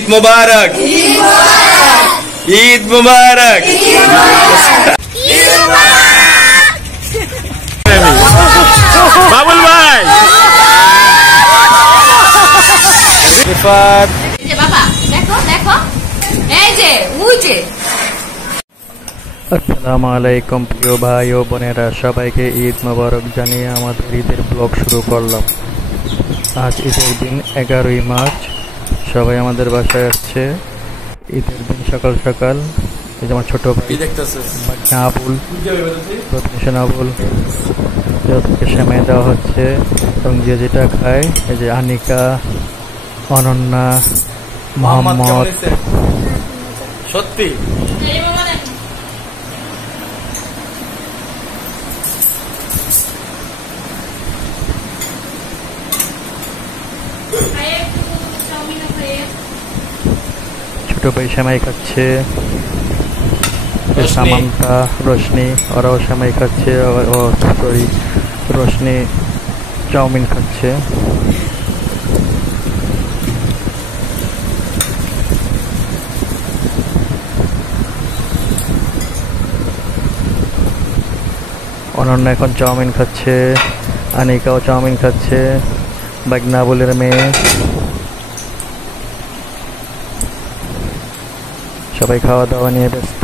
ঈদ মুবারক, ঈদ মুবারক। বাবুল ভাই, বাবা দেখো দেখো, এই যে উঠে। আসসালামু আলাইকুম প্রিয় ভাই ও বোনেরা, সবাইকে ঈদ মোবারক জানিয়ে আমাদের ঈদের ব্লগ শুরু করলাম। আজ ঈদের দিন 11ই মার্চ। সবাই আমাদের বাসায় আসছে ঈদের দিন সকাল সকাল। এই যে আমার ছোট ভাই আবুল, আবুল সেমাই দেওয়া হচ্ছে এবং যে যেটা খায়, এই যে আনিকা, অনন্যা, মোহাম্মদ। সত্যি ছোট ভাই সেমাই খাচ্ছে, সামান্তা, রোশনি ওরাও সেমাই খাচ্ছে, সরি রোশনি চাউমিন খাচ্ছে। অনন্য এখন চাউমিন খাচ্ছে, আনিকাও চাউমিন খাচ্ছে, বাগনা বলের মেয়ে। সবাই খাওয়া দাওয়া নিয়ে ব্যস্ত।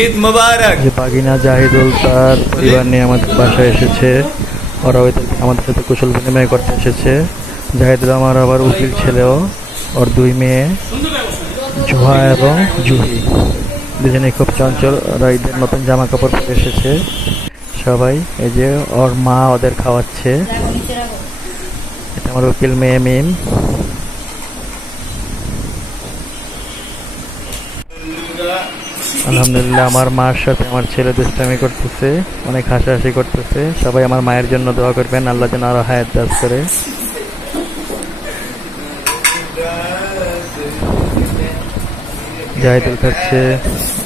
ঈদ মুবারক। যে বাগিনা জাহিদুল তার পরিবার নিয়ে আমাদের বাসায় এসেছে, ওরা আমাদের সাথে কুশল বিনিময় করতে এসেছে। জাহিদুল আমার আবার উকিল ছেলেও, ওর দুই মেয়ে জোহা এবং জুহি, দুজনে খুব চঞ্চল। ওরা ঈদের নতুন জামা কাপড় পরে এসেছে সবাই। এই যে ওর মা ওদের খাওয়াচ্ছে। এটা আমার উকিল মেয়ে মিম। আলহামদুলিল্লাহ, আমার মার সাথে আমার ছেলে দুষ্টামি করতেছে, অনেক হাসাহাসি করতেছে। সবাই আমার মায়ের জন্য দোয়া করবেন, আল্লাহ যেন আরো হায়াত দারাজ করে। জাহিদুল খাচ্ছে,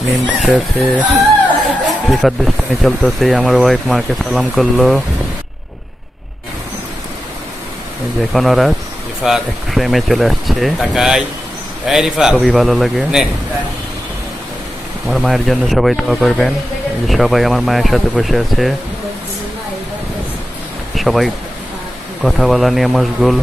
মিম বসে আছে, রিফাত দুষ্টামি চলতেছে। আমার ওয়াইফ মাকে সালাম করলো। এখন ওরা এক ফ্রেমে চলে আসছে, খুবই ভালো লাগে। আমার মায়ের জন্য সবাই দোয়া করবেন। সবাই আমার মায়ের সাথে বসে আছে, সবাই কথা বলা নিয়ে মশগুল।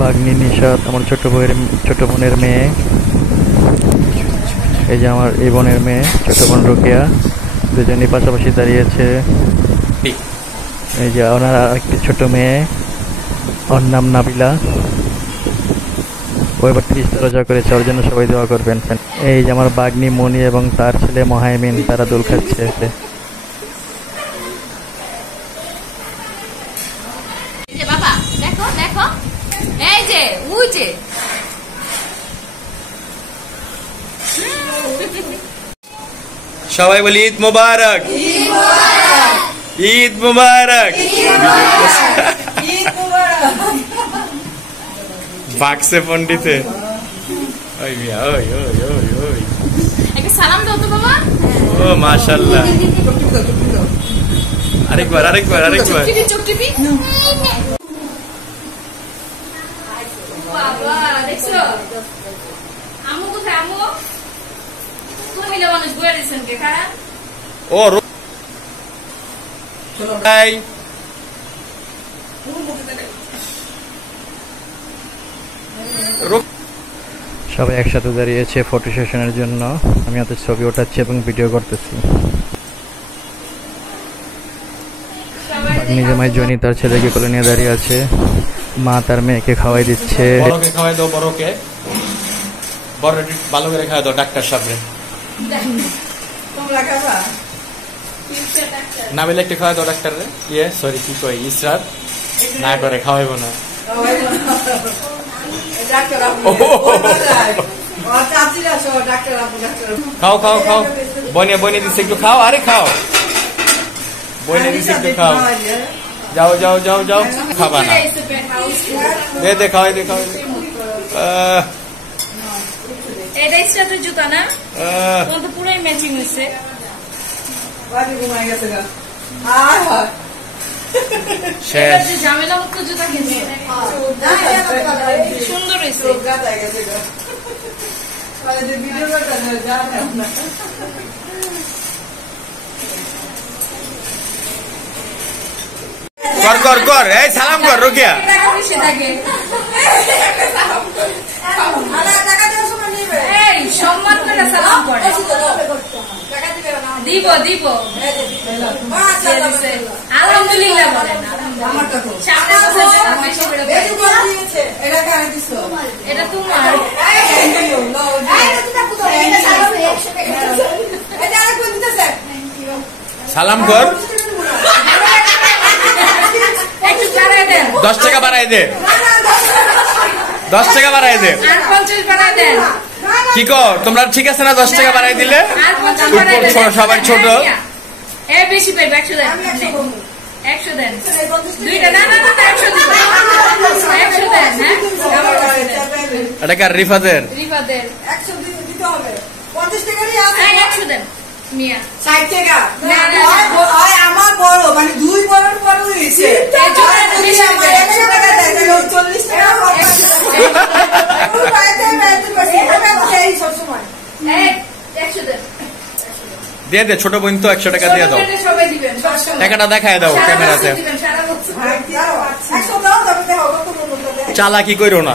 বাগনি নিশাত আমার ছোট বোনের মেয়ে। এই যে আমার এই বোনের মেয়ে, ছোট বোন রোকেয়া, দুজনই পাশাপাশি দাঁড়িয়েছে। এই যে ওনার আরেকটি ছোট মেয়ে, ওর নাম নাবিলা, ও এবার 30 দরজা করেছে, ওর জন্য সবাই দোয়া করবেন। এই যে আমার বাগনি মনি এবং তার ছেলে মোহাইমিন, তারা দোল খাচ্ছে। বাবা দেখো দেখো, এই যে উঠে। সবাই বলি ঈদ মুবারক, ঈদ মুবারক। বাক্সে পন্ডিতে একটা সালাম দাও তো বাবা। ও মাশাআল্লাহ, আরেকবার আরেকবার আরেকবার। বাবা দেখছো আমু কোথায়? আমু মহিলা মানুষ বয়ে দিচ্ছেন কে খারাপ? ও ভাই সবাই একসাথে দাঁড়িয়েছে ফটো সেশনের জন্য। আমি ওদের ছবি ওঠাচ্ছি এবং ভিডিও করতেছি। বাগনি জামাই জনি তার ছেলেকে কোলে নিয়ে দাঁড়িয়ে আছে, মা তার মেয়েকে খাওয়াই দিচ্ছে। বড়কে খাওয়াই দাও, বড়কে বড় ভালো করে খাওয়াই দাও। ডাক্তার সামনে নাবিল একটা খাওয়াই দাও ডাক্তার রে। সরি কি কই ইসরাত না করে খাওয়াইবো না। খাও খাও খাও, বনে বনে দিচ্ছে একটু খাও, আরে খাও, বনে দিচ্ছে একটু খাও, যাও যাও যাও যাও, খাবা না, দে দে খাওয়াই দে খাওয়াই দে। এটা স্টার্টের জুতা না, তোমার তো পুরাই ম্যাচিং হয়েছে। শেষ। ঝামেলা মুক্ত জুতা কিনছে, সুন্দর হয়েছে। কর কর কর, এই সালাম কর রোকিয়া। এই সম্মান করে সালাম করে, দিব দিব, আলহামদুলিল্লাহ বলেন। এটা তোমার, সালাম কর, একটু বাড়াই দেন, 10 টাকা বাড়াই দে, 10 টাকা বাড়াই দে, আর 50 বাড়াই দেন। কি কর তোমরা, ঠিক আছে না? 10 টাকা বাড়াই দিলে আর 50 বাড়াই দেন, সবাই ছোট। এ বেশি পাইবে, 100 দেন, 100 দেন, দুইটা না না না 100 দেন, 100 দেন। হ্যাঁ এটা কার? রিফাদের। রিফাদের 100 দিতে হবে, 50 টাকারই আছে। 100 দেন মিয়া, 60 টাকা। না না হয় আমার বড়, মানে 2 বড়র বড় হয়েছে। এই জন্য 30 আমার 100 টাকা দেয়, তাহলে 40 টাকা সবসময়। 100 দেন, দিয়ে দে, ছোট বোন তো 100 টাকা দিয়ে দাও, সবাই দিবেন, সবসময় টাকাটা দেখায় দাও ক্যামেরাতে। সারা বছর 100 দাও, তবে দেখো কত বড় দেয়। চালাকি কইরো না,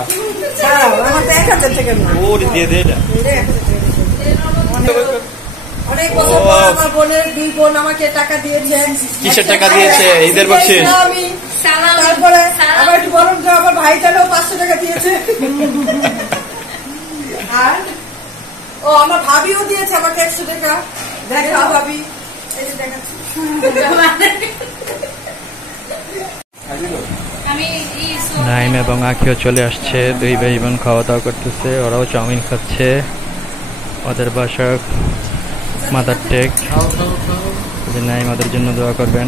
ছাড়াও, আমার তো 1000 টাকা না। ওরে দিয়ে দে এটা। অনেক বছর পর আমার বোনের 2 বোন আমাকে টাকা দিয়েছে। কিসের টাকা দিয়েছে? ঈদের বকশিশ। সালাম, তারপরে আবার একটু বরং আমার ভাইটারও 500 টাকা দিয়েছে। আর ও আমার ভাবিও দিয়েছে আমাকে 100 টাকা। দেখো ভাবি, এই যে দেখাচ্ছি। আমি নাইম এবং আখিও চলে আসছে, 2 ভাই বোন খাওয়া দাওয়া করতেছে, ওরাও চাউমিন খাচ্ছে। ওদের বাসা মাদার টেক, নাইম ওদের জন্য দোয়া করবেন।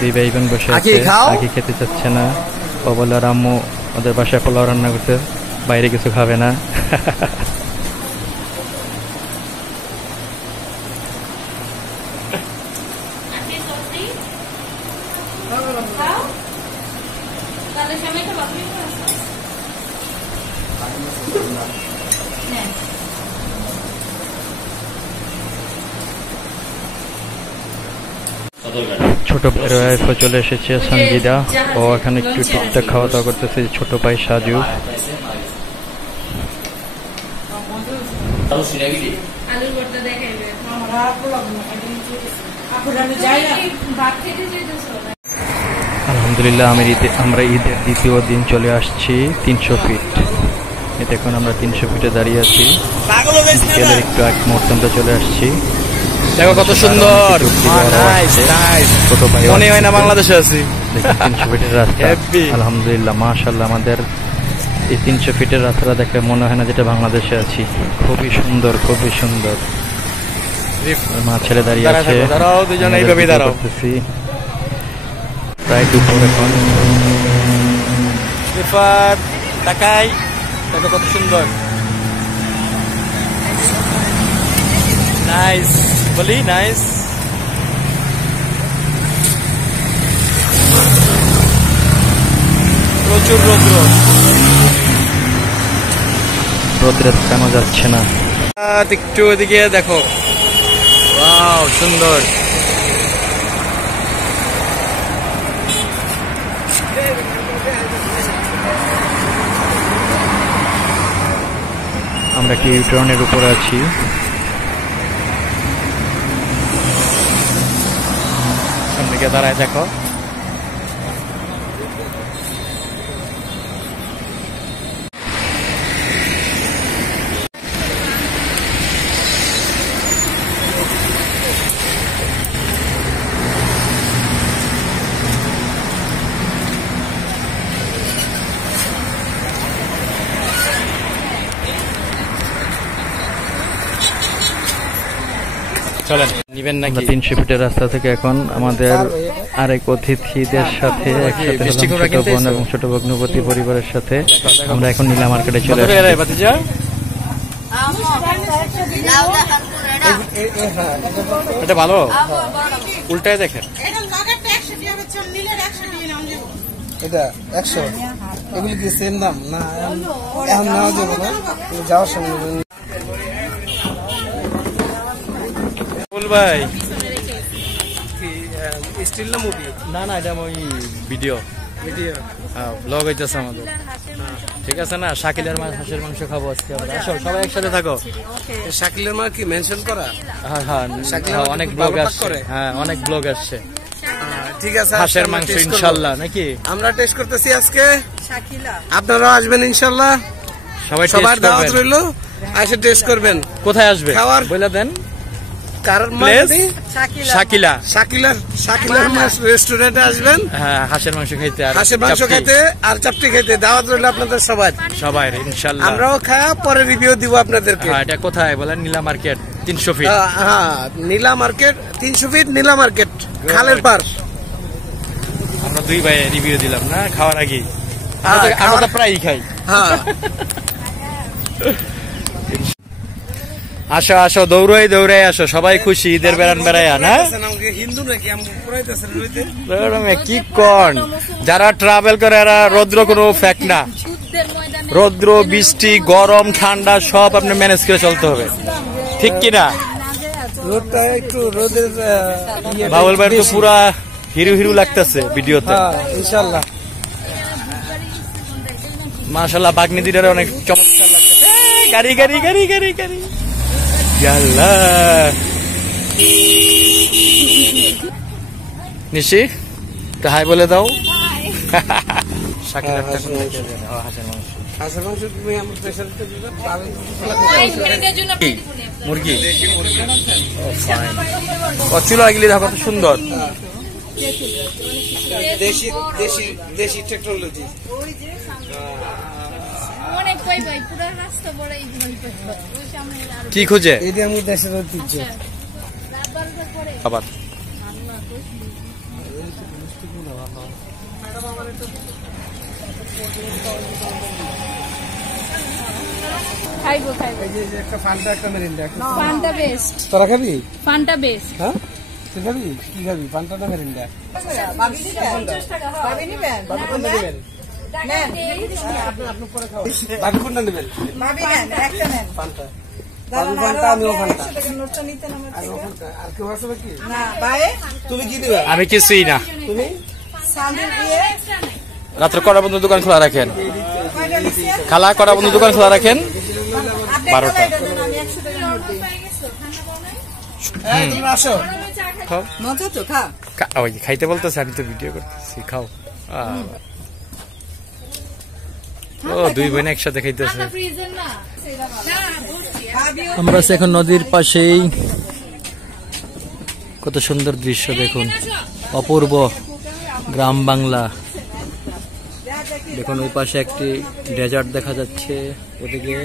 2 ভাই বোন বসে আছে, আখি খেতে চাচ্ছে না, ও বলে আর আম্মু ওদের বাসায় পোলাও রান্না করতে, বাইরে কিছু খাবে না। ছোট ভাইয়ের ওয়াইফও চলে এসেছে, সঞ্জিদা, ও এখানে একটু টুকটাক খাওয়া দাওয়া করতেছে। ছোট ভাই সাজু, আলুর ভর্তা দেখাইবে, আলহামদুলিল্লাহ আমরা ঈদের দ্বিতীয় দিন চলে আসছি 300 ফিট। এখন আমরা 300 ফিটে দাঁড়িয়ে আছি, বিকেলের একটু এক মুহূর্তে চলে আসছি। দেখো কত সুন্দর, ছোট ভাই মনে হয় না বাংলাদেশে আছি। 300 ফিটের রাস্তা, আলহামদুলিল্লাহ মাশাআল্লাহ। আমাদের এই 300 ফিটের রাস্তাটা দেখে মনে হয় না যেটা বাংলাদেশে আছি। খুবই সুন্দর, খুবই সুন্দর। মা ছেলে দাঁড়িয়ে আছে, দাঁড়াও দুজনে এইভাবে দাঁড়াও। প্রায় দুপুর এখন। রিফাত তাকাই, দেখো কত সুন্দর, নাইস বলি, নাইস। প্রচুর রৌদ্র, রোদ্রে কেন যাচ্ছে না। একটু ওদিকে দেখো, ওয়াও সুন্দর। আমরা একটি ইউটার্নের উপরে আছি। সামনে দাঁড়ায় দেখো, চলেন নিবেন নাকি? 300 ফিটের রাস্তা থেকে এখন আমাদের আরেক অতিথিদের সাথে একসাথে ছোট বোন এবং ছোট ভগ্নপতি পরিবারের সাথে আমরা এখন নীলা মার্কেটে চলে আসছি। এটা ভালো, উল্টায় দেখেন। এটা 100, এগুলি কি সেম দাম না? এখন নেওয়া যাবে না, যাওয়ার সময় ভাই স্টিল না মুভি? না না, এটা ওই ভিডিও ব্লগ হইতেছে আমাদের, ঠিক আছে না? শাকিলের হাঁসের মাংস খাবো আজকে আমরা। আসো সবাই একসাথে থাকো। শাকিলের মা কি মেনশন করা? হ্যাঁ, অনেক ব্লগ আসছে। হ্যাঁ, অনেক ব্লগ আসছে। ঠিক আছে, হাঁসের মাংস ইনশাল্লাহ নাকি আমরা টেস্ট করতেছি আজকে। আপনারা আসবেন ইনশাল্লাহ, সবার দাওয়াত রইল, এসে টেস্ট করবেন। কোথায় আসবে খাওয়ার বলে দেন। শাকিলার মাছ রেস্টুরেন্টে আসবেন। হ্যাঁ, হাঁসের মাংস খাইতে, হাঁসের মাংস খাইতে আর চাপটি খাইতে দাওয়াত রইল আপনাদের সবাই ইনশাল্লাহ। আমরাও খাওয়া পরে রিভিউ দিব আপনাদেরকে। এটা কোথায় বলেন? নীলা মার্কেট 300 ফিট। হ্যাঁ, নীলা মার্কেট 300 ফিট, নীলা মার্কেট খালের পার। আমরা 2 ভাই রিভিউ দিলাম না খাওয়ার আগে। আমরা তো প্রায়ই খাই। হ্যাঁ, আসো আসো, দৌড়াই আসো, সবাই খুশি ঈদের বেড়ান বেড়ায়া না? কি কন, যারা ট্রাভেল করে এরা রৌদ্র কোনো ফ্যাক্ট না। রৌদ্র, বৃষ্টি, গরম, ঠান্ডা সব আপনি ম্যানেজ করে চলতে হবে, ঠিক কিনা? রোদটা একটু রোদের বাবুল ভাই তো পুরা হিরো লাগতেছে ভিডিওতে। ইনশাল্লাহ মাশাআল্লাহ, বাগনিদিরা অনেক চমৎকার লাগতেছে। গাড়ি নিশি তো হাই বলে দাও। মুরগি চুলো এগুলি দেখো কত সুন্দর। দেশি টেকনোলজি। কি খুঁজে? এটা আমি দেশের ঐতিহ্য। আবার তোরা খাবি? Fanta best. হ্যাঁ, তুই খাবি? কি খাবি? ফান্টা না মেরিন্ডা? ভাবি কোনটা নেবেন? ফান্টা। তুমি কি দিবা? আমি কিছুই না। তুমি রাত্রে কটা পর্যন্ত দোকান খোলা রাখেন? খালা কটা পর্যন্ত দোকান খোলা রাখেন? 12টা। খাইতে বলতেছে, আমি তো ভিডিও করতেছি। খাও। ও, 2 বোন একসাথে খাইতেছে। আমরা এখন নদীর পাশেই, কত সুন্দর দৃশ্য দেখুন, অপূর্ব গ্রাম বাংলা। দেখুন ওই পাশে একটি ডেজার্ট দেখা যাচ্ছে, ওদিকে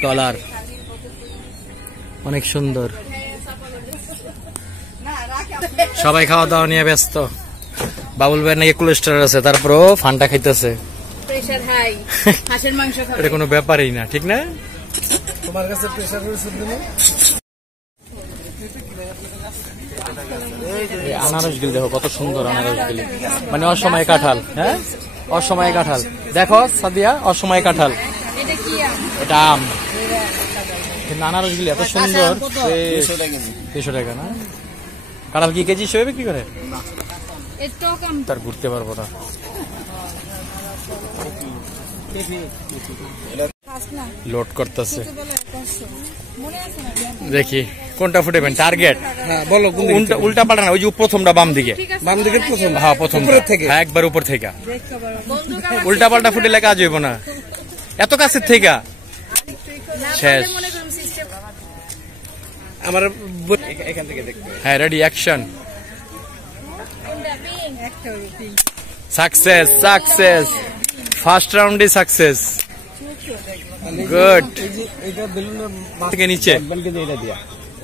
ট্রলার, অনেক সুন্দর। সবাই খাওয়া দাওয়া নিয়ে ব্যস্ত। বাবুল ভাই নাকি কোলেস্টেরল আছে, তারপরও ফান্টা খাইতেছে। এটা কোনো ব্যাপারই না, ঠিক না? তোমার কাছে প্রেসার আনারস গিল দেখো কত সুন্দর আনারস গিলি, মানে অসময়ে কাঁঠাল। হ্যাঁ, অসময়ে কাঁঠাল দেখো সাদিয়া, অসময়ে কাঁঠাল। এটা আম, আনারস গিলি এত সুন্দর। 300 টাকা না? কাঁঠাল কি কেজি হিসেবে বিক্রি করে? তার ঘুরতে পারবো না। লোড করতেছে, দেখি কোনটা ফুটেবেন। টার্গেট উল্টা পাল্টা না, ওই যে প্রথমটা বাম দিকে। প্রথম? হ্যাঁ, প্রথম থেকে, একবার উপর থেকে। উল্টা পাল্টা ফুটে কাজ হইব না, এত কাছের থেকে শেষ। আমার এখান থেকে দেখতে। হ্যাঁ, রেডি, অ্যাকশন। সাকসেস ফার্স্ট রাউন্ডে সাকসেস। গুড। থেকে নিচে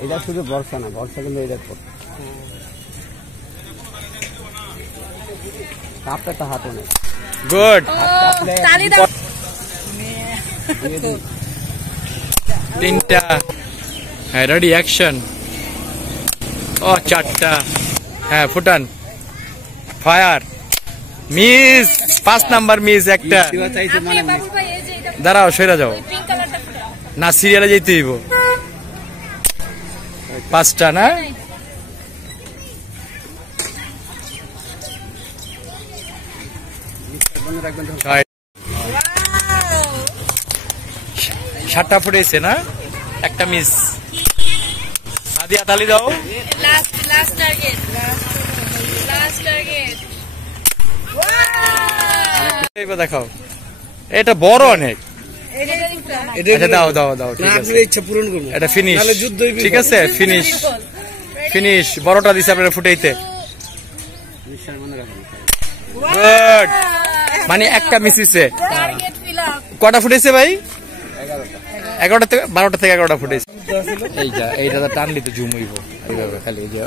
এটা শুধু বর্ষা না, বর্ষা কিন্তু এই দেখো কাপটা তো হাতে নেই। গুড। তালি দাও। তিনটা। হ্যাঁ রেডি অ্যাকশন। ও চারটা। হ্যাঁ ফুটান। ফায়ার। মিস। 5 নাম্বার মিস একটা। আপনি বাবুল ভাই এই যে এটা দাঁড়াও সরে যাও। পিঙ্ক কালারটা ফুটাও। না সিরিয়ালে যেতে হইব। 5টা না? ছয়। 7টা ফুটেছে না? একটা মিস। সাদিয়া তালি দাও। Last target. Last target. এইবার দেখাও। এটা বড় অনেক। আচ্ছা দাও দাও দাও ঠিক আছে। আপনার ইচ্ছা পূরণ করবো। এটা ফিনিশ। তাহলে যুদ্ধই ঠিক আছে ফিনিশ। ফিনিশ বড়টা দিছে আপনারা ফুটাইতে। গুড। মানে একটা মিস হইছে। Target fill up. কটা ফুটেছে ভাই? 11টা থেকে 12টা থেকে 11টা ফুটেছে। এই যা এইটা তো টানলি তো জুম হইব এইভাবে খালি এই যে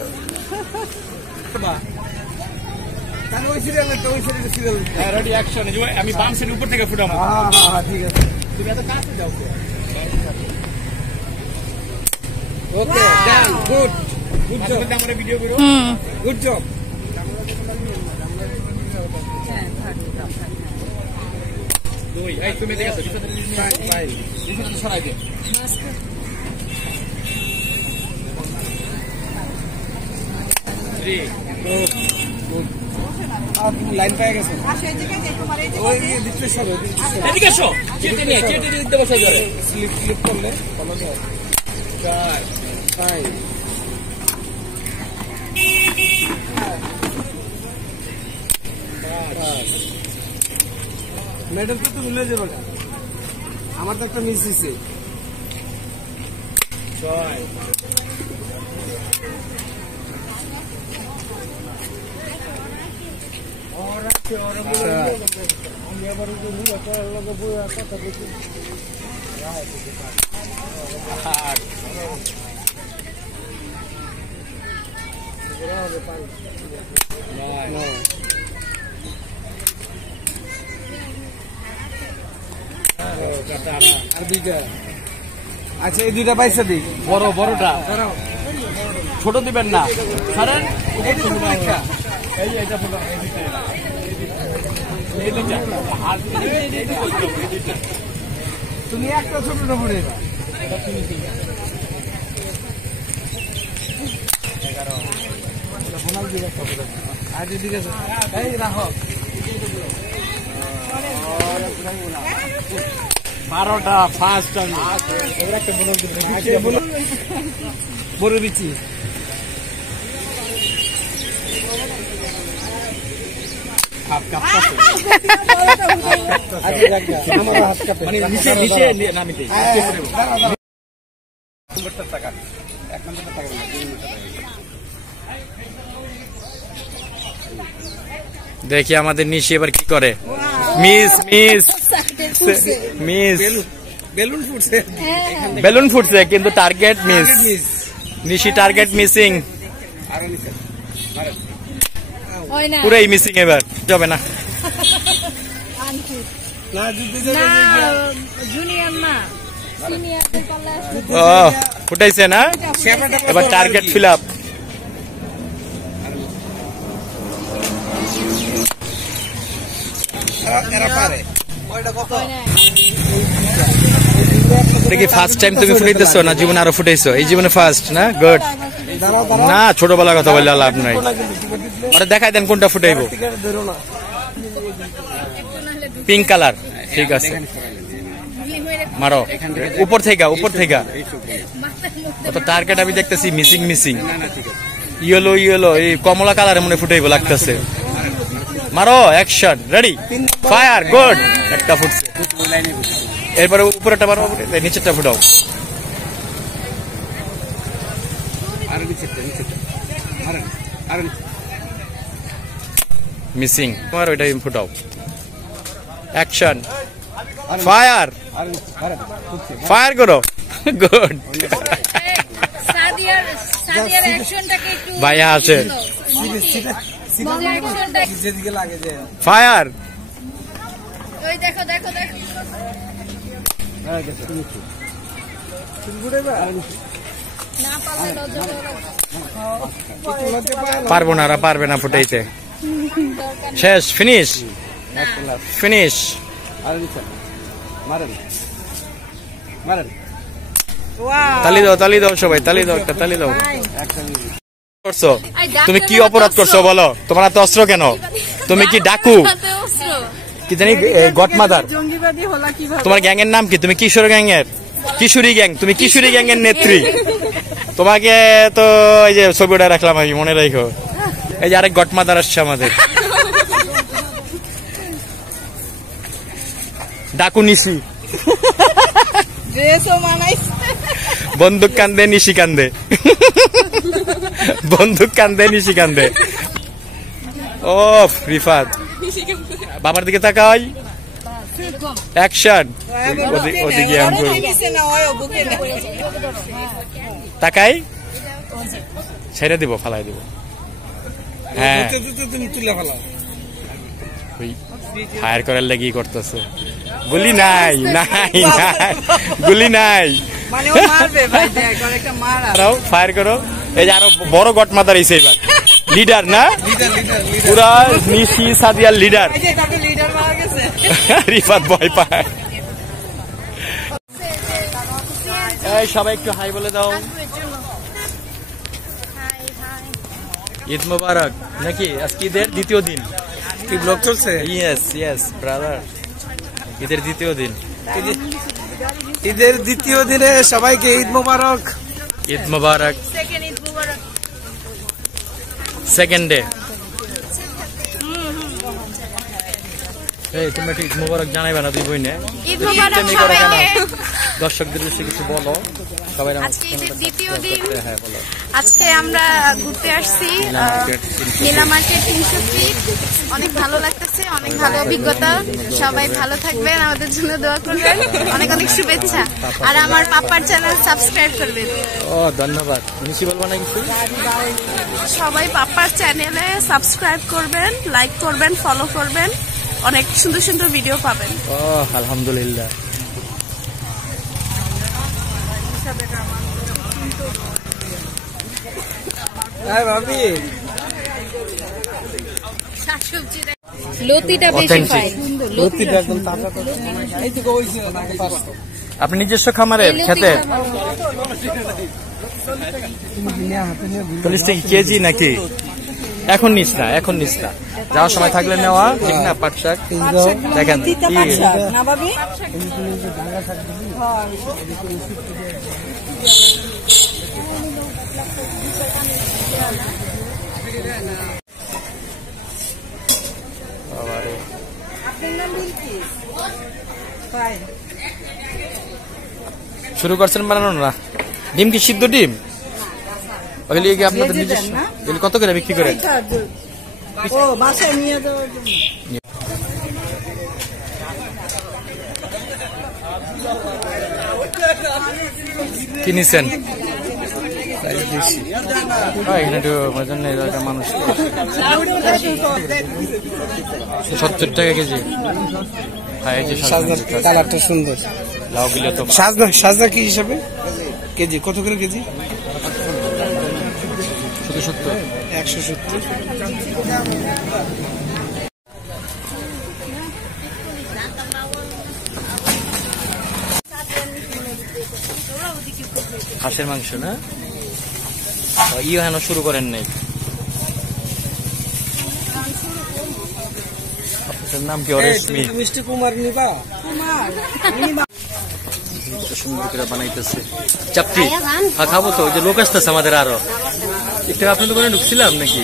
রেডি অ্যাকশন। আমি বাম সাইড উপর থেকে ফুটাবো। ঠিক আছে। তুমি এত কাছে যাও। ওকে ডান গুড গুড জব। আমরা ভিডিও করব। Good job. দুই এই তুমি দেখো ফাইন। এটা সরাই দে। লাইন পেয়ে গেছে। ওই দিতে সরো। এদিকে এসো। চেটে নিয়ে দিতে বসে যাবে। স্লিপ স্লিপ করলে ভালো যায়। 4 5 ম্যাডাম তো ভুলে যাবে না। আমার তো একটা মিস হয়েছে। 6 আর দুইটা। আচ্ছা এই দুইটা পাইছে দিই। বড়টা ছোট দিবেন না ছাড়েন। এই এটা ফুটো এই দুইটা। তুমি একটা ছোটটা পড়ে এটা। আচ্ছা ঠিক আছে। এই রাখো। 12টা ফার্স্ট টাইম। বড় দিচ্ছি। আমারও হাত কাঁপে। মানে নিচে নামিতে দেখি আমাদের নিশি এবার কি করে। Miss miss miss. বেলুন ফুটছে। বেলুন ফুটছে কিন্তু টার্গেট মিস। নিশি টার্গেট মিসিং। হয় না। পুরাই মিসিং এবার যাবে না। না দিতে না জুনিয়র না সিনিয়রদের পাল্লা ও ফুটাইছে না? এবার টার্গেট ফিল আপ। এরা পারে। দেখি ফার্স্ট টাইম তুমি ফুটাইতেছো না জীবনে আরো ফুটাইছো? এই জীবনে ফার্স্ট না? গুড। না ছোটবেলার কথা বললে লাভ নাই। ওরা দেখাই দেন কোনটা ফুটাইবো। পিঙ্ক কালার ঠিক আছে মারো। উপর থেকে উপর থেকে। অত টার্গেট আমি দেখতেছি মিসিং মিসিং। ইয়েলো ইয়েলো এই কমলা কালারে মনে ফুটাইবো লাগতেছে। মারো অ্যাকশন রেডি ফায়ার। গুড। একটা ফুটছে। এরপরে উপরেটা মারো নিচেরটা ফুটাও। মিসিং তোমার ওইটা ফুটাও। Action fire. ফায়ার করো। গুড। সাদিয়া সাদিয়ার অ্যাকশনটাকে একটু ভাইয়া আছে বলো অ্যাকশনটা যেদিকে লাগে যে ফায়ার ওই দেখো দেখো দেখো না পারলে লজ্জা করো পারবো না, ওরা পারবে না ফুটাইতে। শেষ, ফিনিশ ফিনিশ। মারেন মারেন তালি দাও, তালি দাও সবাই, তালি দাও, একটা তালি দাও। করছো তুমি কি অপরাধ করছো বলো? তোমার হাতে অস্ত্র কেন? তুমি কি ডাকু কি জানি গটমাদার? জঙ্গিবাদী হলা কিভাবে? তোমার গ্যাং এর নাম কি? তুমি কিশোর গ্যাং এর, কিশোরী গ্যাং, তুমি কিশোরী গ্যাং এর নেত্রী। তোমাকে তো এই যে ছবিটা রাখলাম আমি, মনে রাখো। এই যে আরেক গটমাদার আসছে আমাদের, ডাকু নিশি। ড্রেসও মানাইছে। বন্দুক কান্দে নিশি কান্দে, বন্দুক কান্দে নিশি কান্দে। ও রিফাত বাবার দিকে তাকাই, অ্যাকশন। ওদিকে আমি তাকাই, ছেড়ে দিব, ফালাই দিব। হ্যাঁ তুমি তুলে ফেলা ফায়ার করার লাগি করতেছে। গুলি নাই, নাই নাই, গুলি নাই। মানে ও মারবে ভাই, দেখ আর একটা মারা। ফায়ার করো। এই যে আরো বড় গট মাদার হইছে এবার, লিডার না পুরা নিশি সাদিয়ার লিডার। এই যে তাকে লিডার মারা গেছে। রিফাত ভয় পায়। এই সবাই একটু হাই বলে দাও। ঈদ মোবারক নাকি? আজকে ঈদের দ্বিতীয় দিন। কি ব্লগ চলছে? ইয়েস ইয়েস ব্রাদার, ঈদের দ্বিতীয় দিন। ঈদের দ্বিতীয় দিনে সবাইকে Eid Mubarak. Eid Mubarak. Second Eid Mubarak. Second day. এই তুমি একটু ঈদ মোবারক জানাইবে না দুই বইনে? ঈদ মুবারক সবাইকে। দর্শকদের উদ্দেশ্যে কিছু বলো সবাই। আজকে ঈদের দ্বিতীয় দিন। হ্যাঁ বলো। আজকে আমরা ঘুরতে আসছি নীলা মার্কেট 300 ফিট। অনেক ভালো লাগতেছে, অনেক ভালো অভিজ্ঞতা। সবাই ভালো থাকবেন, আমাদের জন্য দোয়া করবেন। অনেক অনেক শুভেচ্ছা। আর আমার পাপার চ্যানেল সাবস্ক্রাইব করবেন। ও ধন্যবাদ। নিশি বলবো না কিছু? সবাই পাপার চ্যানেলে সাবস্ক্রাইব করবেন, লাইক করবেন, ফলো করবেন। অনেক সুন্দর সুন্দর ভিডিও পাবেন। ও আলহামদুলিল্লাহ। হ্যাঁ ভাবি, লতিটা বেশি Authentic. খাই। লতিটা একদম তাজা তাজা। এই তো কইছিল নাকি পারছো? আপনি নিজস্ব খামারের খেতে? 40 টাকা কেজি নাকি? এখন নিস না, এখন নিস না, যাওয়ার সময় থাকলে নেওয়া, ঠিক না? পাট শাক দেখেন না ভাবি, শুরু করছেন বানানো না? ডিম কি সিদ্ধ ডিম? ওগুলি কি আপনাদের নিজস্ব? এগুলি কত করে বিক্রি করেন? ও বাসায় নিয়ে যাওয়ার জন্য। কি নিছেন? এখানে একটু মজার নেই, মানুষ 70 টাকা কেজি। কালারটা সুন্দর। লাউ গিলে তো সাজনা, সাজনা কি হিসাবে কেজি? কত করে কেজি? 170। 170। হাঁসের মাংস না? ইয়ে হেন শুরু করেন নাই? আপনার নাম কি? অরেশমি। মিষ্টি কুমার নিবা? সুন্দর করে বানাইতেছে চাপটি। খাবো তো, ওই যে লোক আসতেছে আমাদের আরো। একটু আপনার দোকানে ঢুকছিলাম নাকি?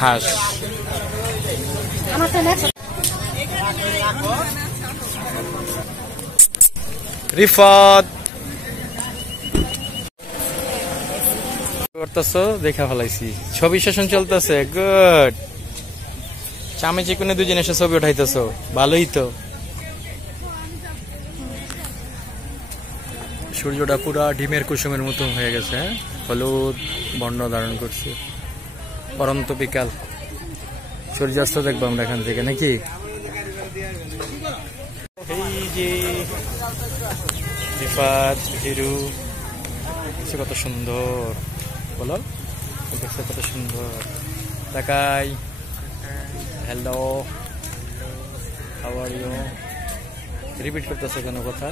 হাঁস রিফাত করতেছো, দেখা ফেলাইছি। ছবি সেশন চলতেছে, গুড। চামে চিকুনে দুজন এসে ছবি উঠাইতেছো, ভালোই তো। সূর্যটা পুরা ডিমের কুসুমের মতো হয়ে গেছে, হ্যাঁ, হলুদ বর্ণ ধারণ করছে। পরন্ত বিকাল, সূর্যাস্ত দেখবো আমরা এখান থেকে নাকি। এই যে রিফাত হিরু, কত সুন্দর বলো, কত সুন্দর তাকাই। Hello, how are you? Repeat করতেছে কেন কথা?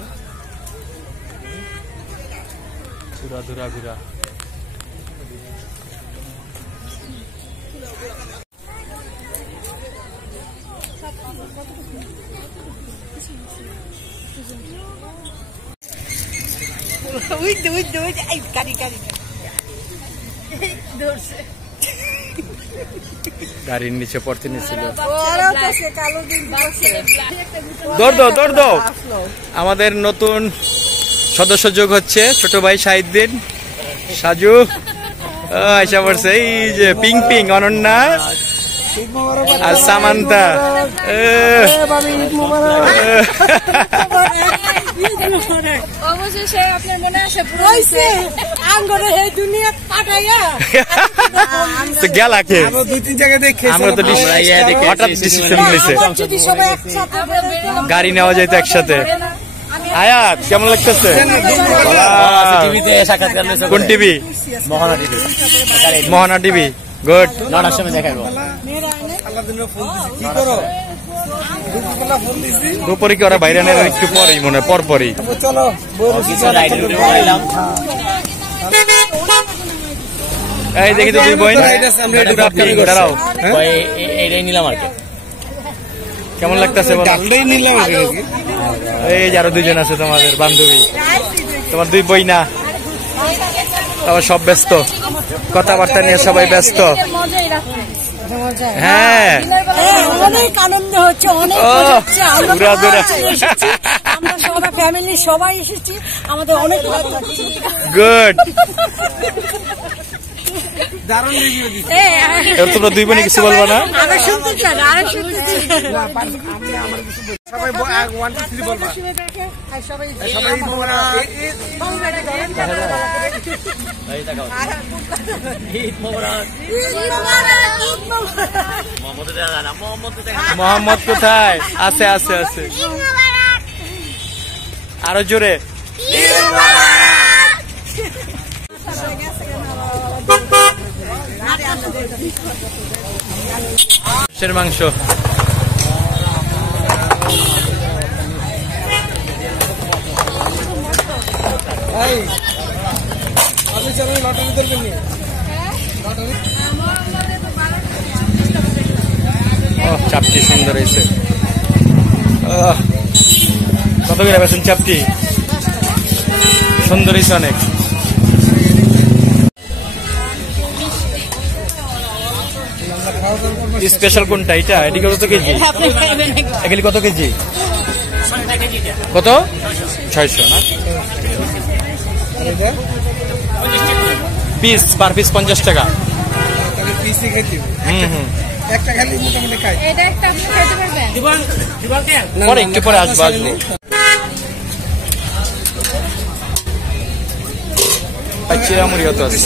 ঘুরা ঘুরা ঘুরা। গাড়ির নিচে পড়তে নিয়েছিল। দৌড় দাও, দৌড় দাও। আমাদের নতুন সদস্য যোগ হচ্ছে, ছোট ভাই শাহিদ্দিন, সাজু আইসা পড়ছে। এই যে পিং পিং, অনন্যা আর সামান্তা। অবশেষে আপনার মনে আসে তো গেলা কে? আমরা তো হঠাৎ ডিসিশন নিয়েছে গাড়ি নেওয়া যায় তো একসাথে। আয়াত কেমন লাগতেছে? কোন টিভি? মোহনা টিভি। গুড। 9টার সময় দেখাবো। দুপুরে কি ওরা বাইরে নেই? একটু পরেই মনে পরপরই। এই দেখি তো দুই বোন দাঁড়াও, এইটাই নিলাম আর কি। কেমন লাগতেছে? এই যে আরো দুইজন আছে তোমাদের বান্ধবী, তোমার দুই বই না, তারপর সব ব্যস্ত, কথাবার্তা নিয়ে সবাই ব্যস্ত। হ্যাঁ, অনেক আনন্দ হচ্ছে, অনেক আমরা সবাই ফ্যামিলি সবাই এসেছি, আমাদের অনেক ভালো লাগছে। গুড। এবার তোমরা দুই বোনে কিছু বলবো না? সবাই 1 2 3 বলবা। সবাই মোহাম্মদ কোথায় আছে? আছে আছে, আরো জোরে। মাংস চাপটি সুন্দর হয়েছে। কত করে বেছেন চাপটি? সুন্দর হয়েছে অনেক। স্পেশাল কোনটা? এটা এটি কত কেজি? এগুলি কত কেজি? কত? 600 না? পিস পার পিস 50 টাকা। পরে একটু পরে আসবো আসবো। চিরামুড়িও তো আছে।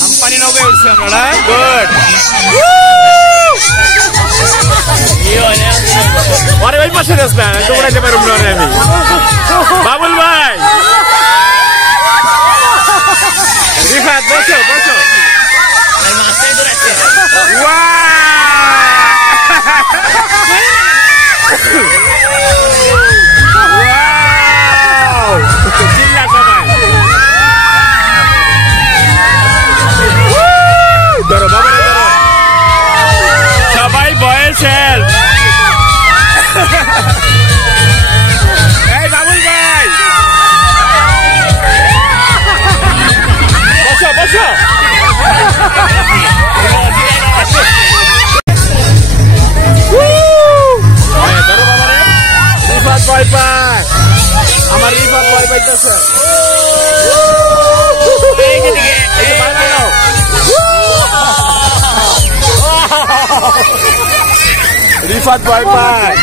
হাম্পানি নৌকায় উঠছি আমরা। গুড। আরে ওই পাশে যাস না, তোমরা যেতে পারো না। আমি বাবুল ভাই, রিফাত বসো বসো। সবাই বয়েস আমার রিফাত ভয় পাইতেছে। রিফাত ভয় পায়।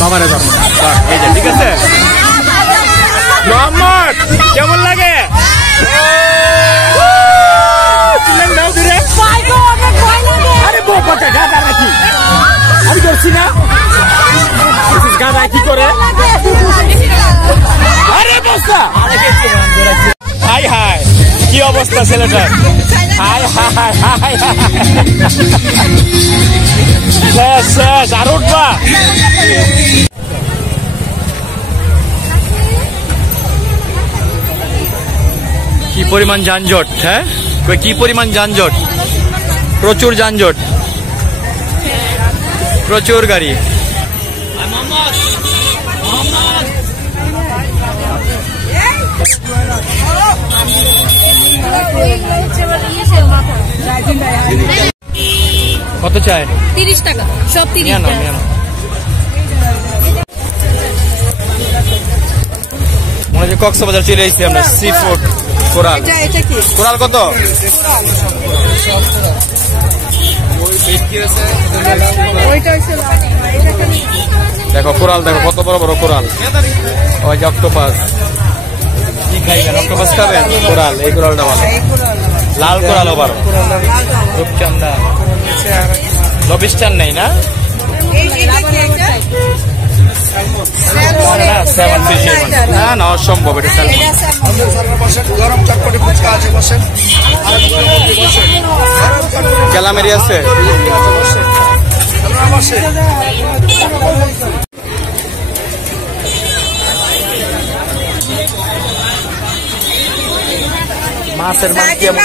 বাবারে এই যে ঠিক আছে। মোহাম্মদ কেমন লাগে? আরে বোকা গাদা নাকি আমি করছি না গাদা কি করে? আরে বস্তা হাই হাই কি অবস্থা ছেলেটার? হাই হাই হাই শেষ শেষ আর উঠবা। কি পরিমাণ যানজট, হ্যাঁ কি পরিমাণ যানজট, প্রচুর যানজট, প্রচুর গাড়ি। কত চাই? 30 টাকা সব 30 টাকা। মনে হচ্ছে কক্সবাজার চলে এসেছি আমরা। Sea food coral. কোরাল কত? দেখো কোরাল, দেখো কত বড় বড় কোরাল। ওই যে অক্টোপাস। কি খাইবেন? অক্টোপাস খাবেন? কোরাল, এই কোরালটা ভালো। লাল কোরালও ভালো। রূপচান্দা লবিস্টার নেই না? না না অসম্ভব, এটা গরম চটপটি ফুচকা আছে, বসেন। ক্যালামেরি আছে। মাছের মাছ কেমন?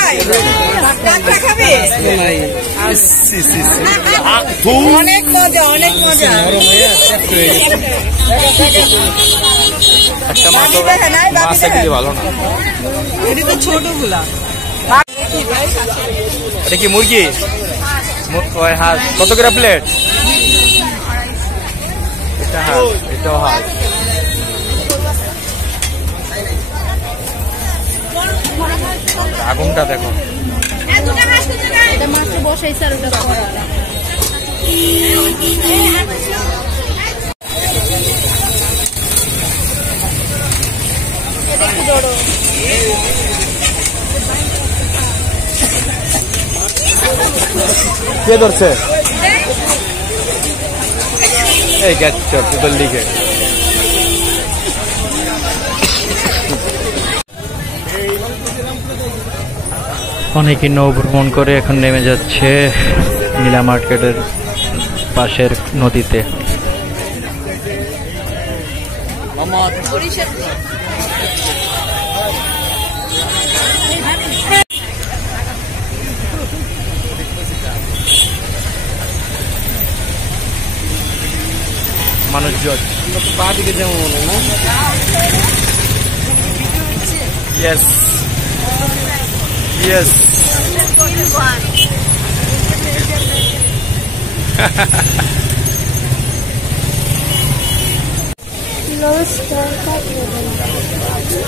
অনেক মজা, অনেক মজা। একটা মাছ একদিকে ভালো না। এটা তো ছোট গুলা। এটা কি মুরগি? হাঁস কত করে প্লেট? এটা হাঁস, এটাও হাঁস। আগুনটা দেখো। এটা মাত্র বসাইছে আর ওটা করা। এটা কি ধরো? কে ধরছে? এই গ্যাস তোর লিখে। অনেকে নৌ ভ্রমণ করে এখন নেমে যাচ্ছে নীলা মার্কেটের পাশের নদীতে। মানুষজন পা দিকে যেমন না। Yes yes.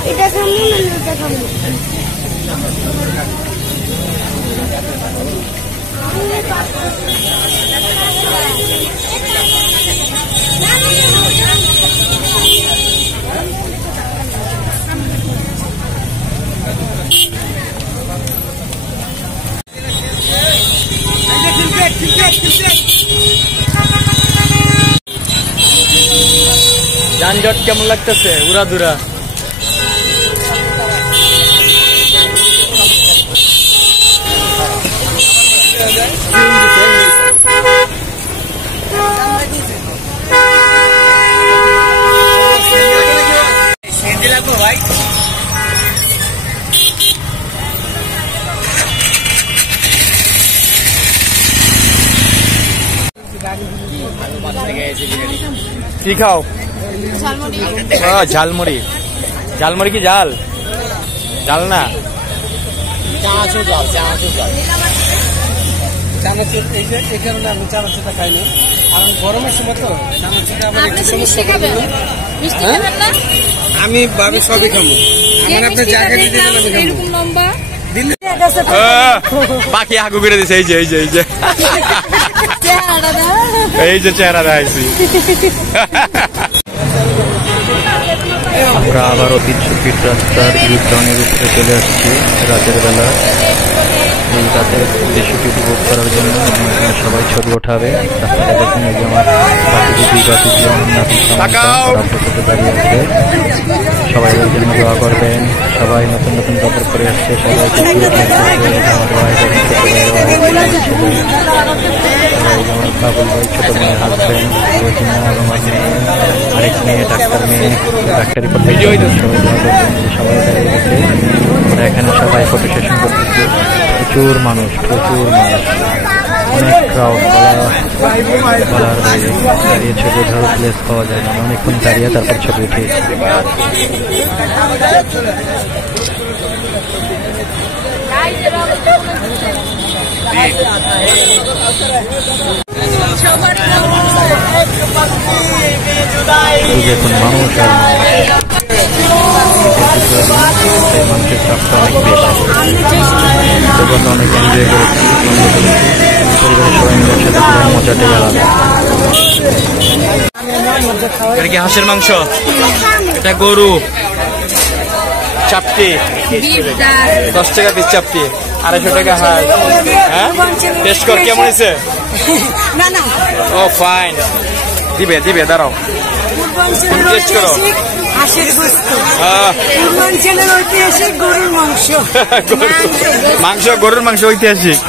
এটা খামু না এটা খামু? যানজট কেমন লাগতেছে? উড়াধুরা। ভাই কি খাও? ঝালমুড়ি। ঝালমুড়ি কি ঝাল? জাল না? চানাচুর এই যে এই কারণে আমি চানাচুরটা খাই না, কারণ গরমের সময় তো চানাচুরটা আমার একটু সমস্যা করে। আমি ভাবি সবই খাবো, আমার আপনি জায়গা দিতে দেন আমি খাবো। পাখি হাগু করে দিছে, এই যে এই যে এই যে এই যে চেহারা দেখাইছি। আমরা আবারও 300 ফিট রাস্তার ইউটার্নের উপরে চলে আসছি রাতের বেলা। এই রাতের দৃশ্যটি উপভোগ করার জন্য এখানে সবাই ছবি ওঠাবে। রাস্তাটা দেখুন, এই যে আমার বাতিজি দাঁড়িয়ে আছে। সবাই এর জন্য দোয়া করবেন। সবাই নতুন নতুন কাপড় পরে আসছে, সবাইকে আমার বাবুল ভাই, ছোট মেয়ে হাসবেন, আমার মেয়ে, আরেক মেয়ে ডাক্তার মেয়ে, ডাক্তারি পড়তে সবাই দোয়া করবেন। সবাই দাঁড়িয়ে গেছে, এখানে সবাই ফটো সেশন করতেছে। প্রচুর মানুষ, অনেক ক্রাউড, বলার বাইরে। দাঁড়িয়ে ছবি ওঠার প্লেস পাওয়া যায় না, অনেকক্ষণ দাঁড়িয়ে তারপর ছবি উঠিয়েছি। দেখুন মানুষ আর মানুষের চাপটা অনেক বেশি। তখন অনেক এনজয় করেছি, পরিবারের সবাই মিলে একসাথে মজাটাই আলাদা। এটা কি হাঁসের মাংস? এটা গরু চাপটি 10 টাকা পিস, চাপটি 250 টাকা হাঁস। হ্যাঁ, টেস্ট কর, কেমন হয়েছে? ও ফাইন, দিবে দিবে, দাঁড়াও টেস্ট করো। মাংস, গরুর মাংস ঐতিহাসিক।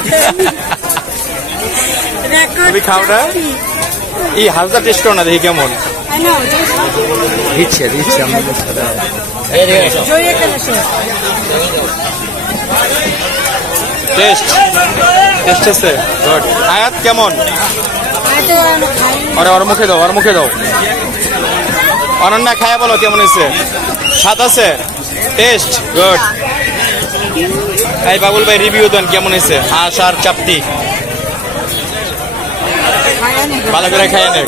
তুমি খাও না? এই হালকা টেস্ট করো না, দেখি কেমন দিচ্ছে দিচ্ছে। টেস্ট টেস্ট আছে, গুড। আয়াত কেমন? ওর মুখে দাও, ওর মুখে দাও। অনন্যা খায়া বলো কেমন হয়েছে? স্বাদ আছে, টেস্ট গুড। এই বাবুল ভাই রিভিউ দেন কেমন হয়েছে হাঁস আর চাপটি? ভালো করে খাইয়ে নেক।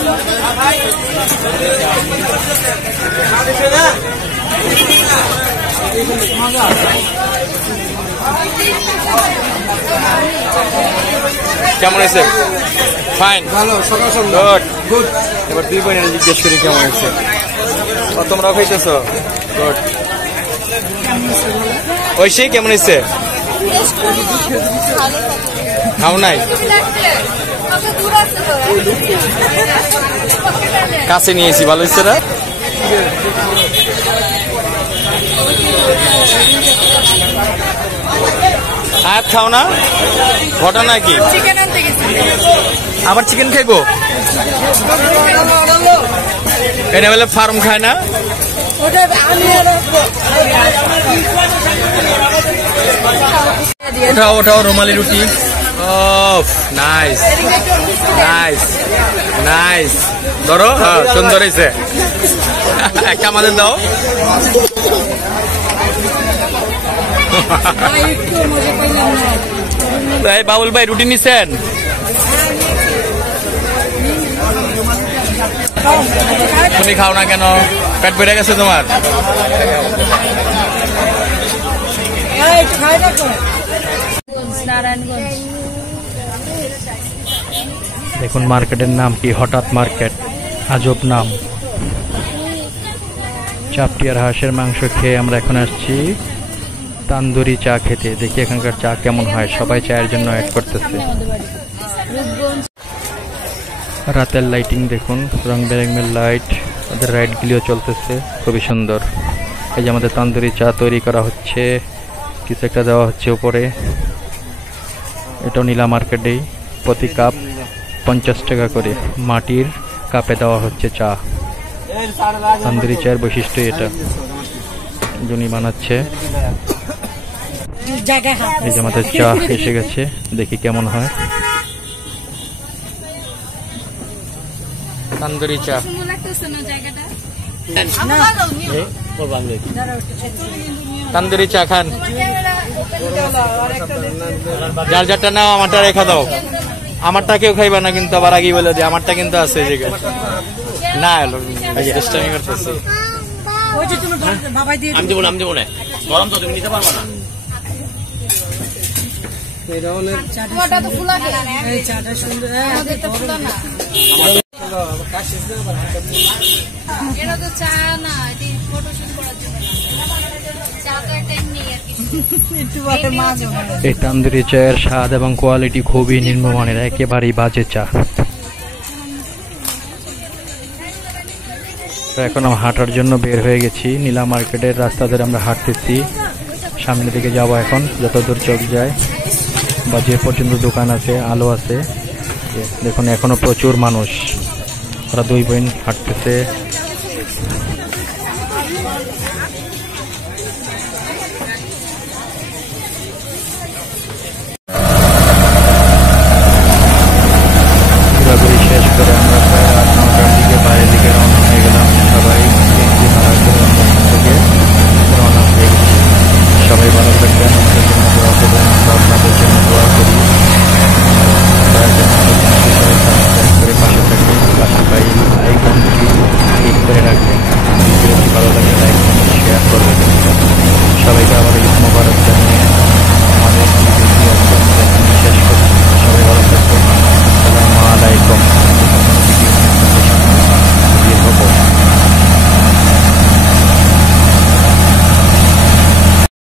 কেমন হয়েছে? ফাইন, ভালো, সকাল গুড গুড। এবার দুই বোনের জিজ্ঞেস করি কেমন হয়েছে। ও তোমরাও খাইতেছো, গুড। ঐশী কেমন হয়েছে? খাও নাই? কাছে নিয়েছি, ভালো হয়েছে না? আয়াত খাও না? ঘটনা কি? আবার চিকেন খাইবো? এটা বলে ফার্ম খায় না? ওঠাও ওঠাও, রুমালি রুটি। নাইস নাইস নাইস, ধরো। হ্যাঁ, সুন্দর হয়েছে। একটা আমাদের দাও। এই বাবুল ভাই রুটি নিছেন? তুমি খাও না কেন? পেট ভরে গেছে তোমার? দেখুন মার্কেটের নাম কি, হঠাৎ মার্কেট, আজব নাম। চাপটি আর হাঁসের মাংস খেয়ে আমরা এখন আসছি তান্দুরি চা খেতে। দেখি এখানকার চা কেমন হয়। সবাই চায়ের জন্য অ্যাড করতেছে। রাতের লাইটিং দেখুন, রং বেরঙের লাইট, ওদের রাইডগুলিও চলতেছে, খুবই সুন্দর। এই যে আমাদের তান্দুরি চা তৈরি করা হচ্ছে, কিছু একটা দেওয়া হচ্ছে উপরে। এটাও নীলা মার্কেটেই, প্রতি কাপ 50 টাকা করে মাটির কাপে দেওয়া হচ্ছে চা। তান্দুরি চায়ের বৈশিষ্ট্য এটা, জুনি বানাচ্ছে। এই যে আমাদের চা এসে গেছে, দেখি কেমন হয়। তান্দুরি চা তান্দুরি চা খান, যার যারটা নাও, আমারটা রেখা দাও। আমারটা কেউ খাইবা না কিন্তু, আবার আগেই বলে দিই আমারটা কিন্তু আছে এই জায়গায়। না আমি করতেছি, আমি দেবো না, আমি দেবো না, গরম তো তুমি নিতে পারবো না। এই চাটা সুন্দর, এটা তো চা না, এটি ফটোশুট করার জন্য। চা তো একটা এমনি আর কি। একটু বটে মাছ এই তান্দুরি চায়ের স্বাদ এবং কোয়ালিটি খুবই নিম্নমানের, একেবারেই বাজে চা। তো এখন আমরা হাঁটার জন্য বের হয়ে গেছি, নীলা মার্কেটের রাস্তা ধরে আমরা হাঁটতেছি। সামনের দিকে যাব এখন, যতদূর চোখ যায় বা যে পর্যন্ত দোকান আছে, আলো আছে। দেখুন এখনো প্রচুর মানুষ, ওরা দুই বোন হাঁটতেছে।